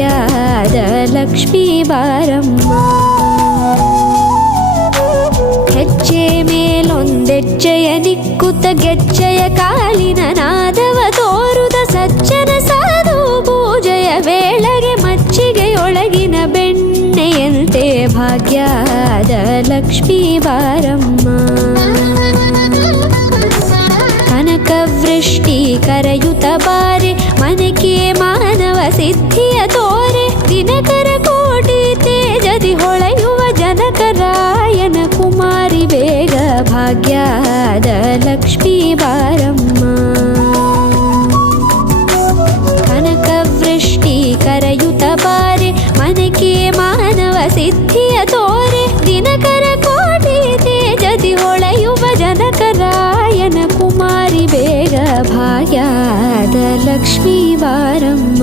ಭಾಗ್ಯದ ಲಕ್ಷ್ಮೀ ಬಾರಮ್ಮ. ಹೆಜ್ಜೆ ಮೇಲೊಂದೆಜ್ಜೆಯ ನಿಕ್ಕುತ್ತ ಗೆಜ್ಜೆಯ ಕಾಲಿನ ನಾದವ ತೋರುದ ಸಜ್ಜನ ಸಾಧು ಪೂಜೆಯ ವೇಳೆಗೆ ಮಚ್ಚಿಗೆಯೊಳಗಿನ ಬೆಣ್ಣೆಯಂತೆ ಭಾಗ್ಯದ ಲಕ್ಷ್ಮೀ ಬಾರಮ್ಮ. ಕನಕವೃಷ್ಟಿ ಕರೆಯುತ ಬಾರೆ ಮನಕೆ ಮಾನವ ಸಿದ್ಧಿಯ ತೋರೆ ದಿನಕರ ಕೋಟಿ ತೇಜದಿ ಹೊಳೆಯುವ ಜನಕರಾಯನ ಕುಮಾರಿ ಬೇಗ ಭಾಗ್ಯದ ಲಕ್ಷ್ಮೀ ಬಾರಮ್ಮ. ಕನಕವೃಷ್ಟಿ ಕರೆಯುತ ಬಾರೆ ಮನಕೆ ಮಾನವ ಸಿದ್ಧಿಯ ತೋರೆ ದಿನಕರ ಕೋಟಿ ತೇಜದಿ ಹೊಳೆಯುವ ಜನಕರಾಯನ ಕುಮಾರಿ ಬೇಗ ಭಾಗ್ಯದ ಲಕ್ಷ್ಮೀ ಬಾರಮ್ಮ.